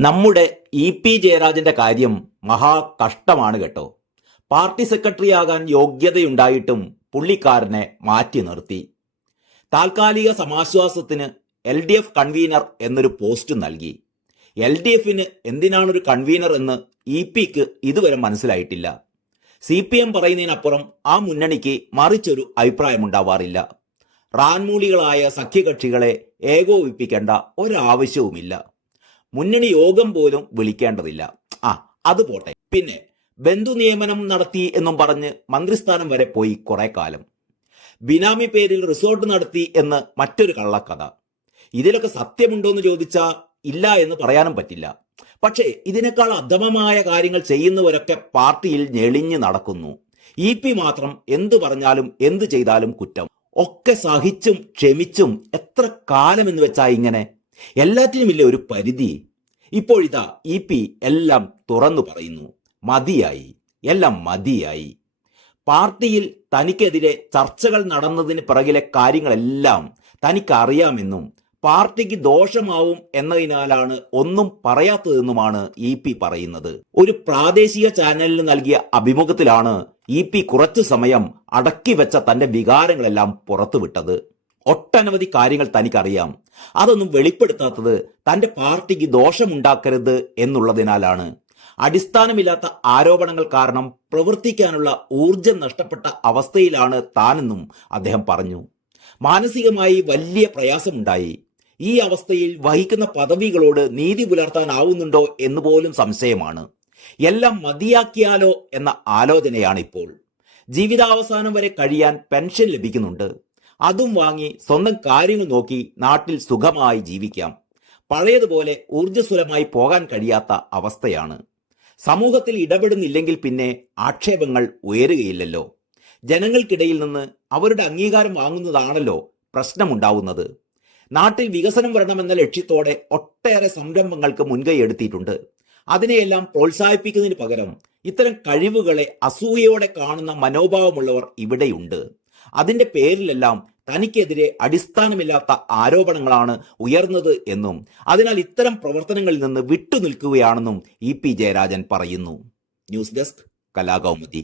നമ്മുടെ ഇ.പി. ജയരാജന്റെ കാര്യം മഹാ കഷ്ടമാണ് കേട്ടോ. പാർട്ടി സെക്രട്ടറിയാകാൻ യോഗ്യതയുണ്ടായിട്ടും പുള്ളിക്കാരനെ മാറ്റി നിർത്തി. താൽക്കാലിക സമാശ്വാസത്തിന് LDF കൺവീനർ എന്നൊരു പോസ്റ്റ് നൽകി. LDFന് എന്തിനാണൊരു കൺവീനർ എന്ന് ഇ.പിക്ക് ഇതുവരെ മനസ്സിലായിട്ടില്ല. CPM പറയുന്നതിനപ്പുറം ആ മുന്നണിക്ക് മറിച്ചൊരു അഭിപ്രായമുണ്ടാവാറില്ല. റാൻമൂളികളായ സഖ്യകക്ഷികളെ ഏകോപിപ്പിക്കേണ്ട ഒരാവശ്യവുമില്ല. മുന്നണി യോഗം പോലും വിളിക്കേണ്ടതില്ല. അത് പോട്ടെ. പിന്നെ ബന്ധു നിയമനം നടത്തി എന്നും പറഞ്ഞ് മന്ത്രിസ്ഥാനം വരെ പോയി കുറെ കാലം. ബിനാമി പേരിൽ റിസോർട്ട് നടത്തി എന്ന് മറ്റൊരു കള്ളക്കഥ. ഇതിലൊക്കെ സത്യമുണ്ടോയെന്ന് ചോദിച്ചാൽ ഇല്ല എന്ന് പറയാനും പറ്റില്ല. പക്ഷേ ഇതിനേക്കാൾ അധമമായ കാര്യങ്ങൾ ചെയ്യുന്നവരൊക്കെ പാർട്ടിയിൽ ഞെളിഞ്ഞു നടക്കുന്നു. ഇ.പി. മാത്രം എന്തു പറഞ്ഞാലും എന്തു ചെയ്താലും കുറ്റം. ഒക്കെ സഹിച്ചും ക്ഷമിച്ചും എത്ര കാലം എന്ന് വെച്ചാ ഇങ്ങനെ? എല്ലാറ്റിനുമില്ലേ ഒരു പരിധി. ഇപ്പോഴിതാ ഇ.പി. എല്ലാം തുറന്നു പറയുന്നു. മതിയായി, എല്ലാം മതിയായി. പാർട്ടിയിൽ തനിക്കെതിരെ ചർച്ചകൾ നടന്നതിന് പിറകിലെ കാര്യങ്ങളെല്ലാം തനിക്കറിയാമെന്നും പാർട്ടിക്ക് ദോഷമാവും എന്നതിനാലാണ് ഒന്നും പറയാത്തതെന്നുമാണ് ഇ.പി. പറയുന്നത്. ഒരു പ്രാദേശിക ചാനലിന് നൽകിയ അഭിമുഖത്തിലാണ് ഇ.പി. കുറച്ചു സമയം അടക്കി വെച്ച തന്റെ വികാരങ്ങളെല്ലാം പുറത്തുവിട്ടത്. ഒട്ടനവധി കാര്യങ്ങൾ തനിക്കറിയാം. അതൊന്നും വെളിപ്പെടുത്താത്തത് തന്റെ പാർട്ടിക്ക് ദോഷമുണ്ടാക്കരുത് എന്നുള്ളതിനാലാണ്. അടിസ്ഥാനമില്ലാത്ത ആരോപണങ്ങൾ കാരണം പ്രവർത്തിക്കാനുള്ള ഊർജം നഷ്ടപ്പെട്ട അവസ്ഥയിലാണ് താനെന്നും അദ്ദേഹം പറഞ്ഞു. മാനസികമായി വലിയ പ്രയാസമുണ്ടായി. ഈ അവസ്ഥയിൽ വഹിക്കുന്ന പദവികളോട് നീതി പുലർത്താനാവുന്നുണ്ടോ എന്ന് പോലും സംശയമാണ്. എല്ലാം മതിയാക്കിയാലോ എന്ന ആലോചനയാണിപ്പോൾ. ജീവിതാവസാനം വരെ കഴിയാൻ പെൻഷൻ ലഭിക്കുന്നുണ്ട്. അതും വാങ്ങി സ്വന്തം കാര്യങ്ങൾ നോക്കി നാട്ടിൽ സുഖമായി ജീവിക്കാം. പഴയതുപോലെ ഊർജ്ജസ്വലമായി പോകാൻ കഴിയാത്ത അവസ്ഥയാണ്. സമൂഹത്തിൽ ഇടപെടുന്നില്ലെങ്കിൽ പിന്നെ ആക്ഷേപങ്ങൾ ഉയരുകയില്ലല്ലോ. ജനങ്ങൾക്കിടയിൽ നിന്ന് അവരുടെ അംഗീകാരം വാങ്ങുന്നതാണല്ലോ പ്രശ്നമുണ്ടാവുന്നത്. നാട്ടിൽ വികസനം വരണമെന്ന ലക്ഷ്യത്തോടെ ഒട്ടേറെ സംരംഭങ്ങൾക്ക് മുൻകൈ എടുത്തിട്ടുണ്ട്. അതിനെയെല്ലാം പ്രോത്സാഹിപ്പിക്കുന്നതിന് പകരം ഇത്തരം കഴിവുകളെ അസൂയയോടെ കാണുന്ന മനോഭാവമുള്ളവർ ഇവിടെയുണ്ട്. അതിന്റെ പേരിലെല്ലാം തനിക്കെതിരെ അടിസ്ഥാനമില്ലാത്ത ആരോപണങ്ങളാണ് ഉയർന്നത് എന്നും അതിനാൽ ഇത്തരം പ്രവർത്തനങ്ങളിൽ നിന്ന് വിട്ടുനിൽക്കുകയാണെന്നും ഇ.പി. ജയരാജൻ പറയുന്നു. News desk, Kalakaumudi.